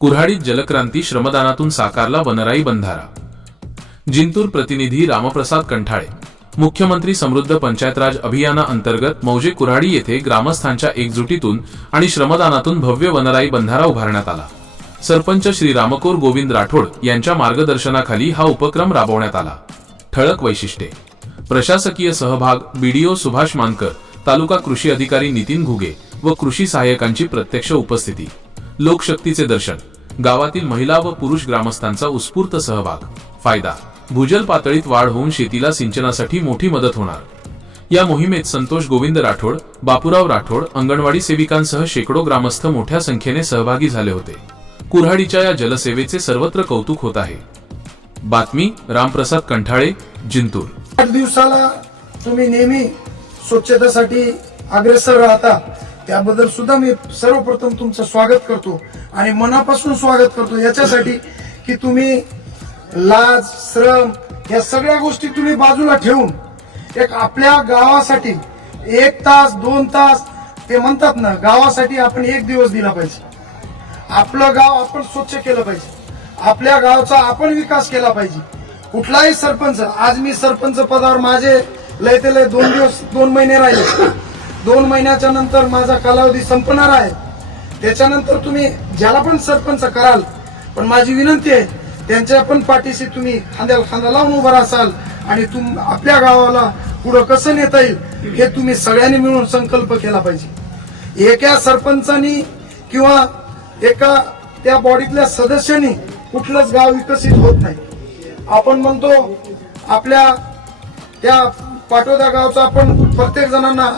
कुऱ्हाडीत जलक्रांती श्रमदानातून साकारला वनराई बंधारा। जिंतूर प्रतिनिधी रामप्रसाद कंठाळे। मुख्यमंत्री समृद्ध पंचायतराज अभियानाअंतर्गत मौजे कुऱ्हाडी येथे ग्रामस्थांच्या एकजुटीतून आणि श्रमदानातून भव्य वनराई बंधारा उभारण्यात आला। सरपंच श्री रामकोर गोविंद राठोड यांच्या मार्गदर्शनाखाली हा उपक्रम राबवण्यात आला। ठळक वैशिष्ट्ये: प्रशासकीय सहभाग बीडीओ सुभाष मानकर, तालुका कृषी अधिकारी नितीन घुगे व कृषी सहाय्यकांची प्रत्यक्ष उपस्थिती। लोकशक्तीचे दर्शन, गावातील महिला व पुरुष ग्रामस्थांचा उत्स्फूर्त सहभाग। फायदा: भूजल पातळीत वाढ होऊन शेतीला सिंचनासाठी मोठी मदत होणार। या मोहिमेत संतोष गोविंद राठोड, बापूराव राठोड, अंगणवाडी सेविकांसह शेकडो ग्रामस्थ मोठ्या संख्येने सहभागी झाले होते। कुऱ्हाडीच्या या जलसेवेचे सर्वत्र कौतुक होत आहे। बातमी रामप्रसाद कंठाळे, जिंतूर। 8 दिवसाला तुम्ही नेहमी स्वच्छतेसाठी अग्रेसर राहता, त्याबद्दल सुद्धा मी सर्वप्रथम तुमचं स्वागत करतो आणि मनापासून स्वागत करतो याच्यासाठी की तुम्ही लाज, श्रम या सगळ्या गोष्टी तुम्ही बाजूला ठेवून एक आपल्या गावासाठी 1 तास 2 तास ते म्हणतात ना, गावासाठी आपण 1 दिवस दिला पाहिजे। आपलं गाव आपण स्वच्छ केलं पाहिजे, आपल्या गावचा आपण विकास केला पाहिजे। कुठलाही सरपंच, आज मी सरपंच पदावर माझे लय ते लय 2 महिने राहिले, 2 महिन्याच्या नंतर माझा कालावधी संपणार आहे। त्याच्यानंतर तुम्ही ज्याला पण सरपंच कराल, पण माझी विनंती आहे त्यांच्या पण पाठीशी तुम्ही खांद्याला खांदा लावून उभा असाल आणि आपल्या गावाला पुढे कसं नेता येईल हे तुम्ही सगळ्यांनी मिळून संकल्प केला पाहिजे। एका सरपंचानी किंवा एका त्या बॉडीतल्या सदस्यांनी कुठलंच गाव विकसित होत नाही। आपण म्हणतो आपल्या त्या पाटोदा गावचा आपण प्रत्येक जणांना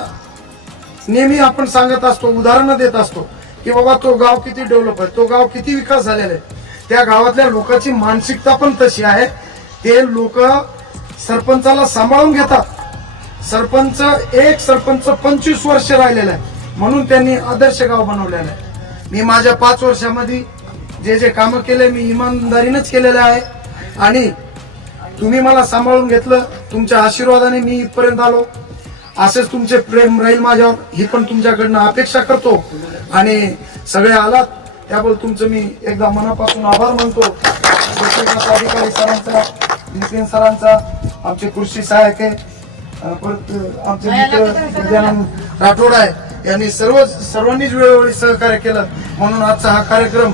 नेहमी आपण सांगत असतो, उदाहरणं देत असतो की बाबा तो गाव किती डेव्हलप आहे, तो गाव किती विकास झालेला आहे। त्या गावातल्या लोकांची मानसिकता पण तशी आहे, ते लोक सरपंचाला सांभाळून घेतात। एक सरपंच 25 वर्ष राहिलेला आहे, म्हणून त्यांनी आदर्श गाव बनवलेलं आहे। मी माझ्या 5 वर्षामध्ये जे कामं केले मी इमानदारीनेच केलेले आहे आणि तुम्ही मला सांभाळून घेतलं, तुमच्या आशीर्वादाने मी इथपर्यंत आलो। असेच तुमचे प्रेम राहील माझ्यावर, ही पण तुमच्याकडनं अपेक्षा करतो आणि सगळे आलात त्याबद्दल तुमचं मी एकदा मनापासून आभार मानतो। अधिकारी सरांचा, नितीन सरांचा, आमचे कृषी सहाय्यक आहे, परत आमचे मित्र गजानन राठोड आहे, यांनी सर्वांनीच वेळोवेळी सहकार्य केलं, म्हणून आजचा हा कार्यक्रम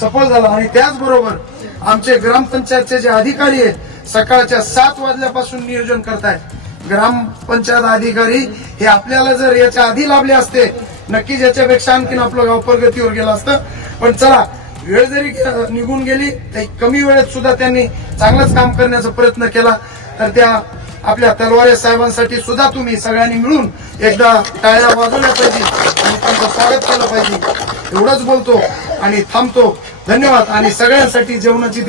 सफल झाला। आणि त्याचबरोबर आमचे ग्रामपंचायतचे जे अधिकारी आहेत सकाळच्या 7 वाजल्यापासून नियोजन करतायत। ग्रामपंचायत अधिकारी हे आपल्याला जर याच्या आधी लाभले असते नक्कीच याच्यापेक्षा आणखीन आपलं गाव प्रगतीवर गेलं असतं। पण चला, वेळ जरी निघून गेली तर कमी वेळेत सुद्धा त्यांनी चांगलंच काम करण्याचा प्रयत्न केला। तर त्या आपल्या तलवारे साहेबांसाठी सुद्धा तुम्ही सगळ्यांनी मिळून एकदा टाळ्या वाजवल्या पाहिजे आणि त्यांचं स्वागत केलं पाहिजे। एवढंच बोलतो आणि थांबतो। धन्यवाद। आणि सगळ्यांसाठी जेवणाची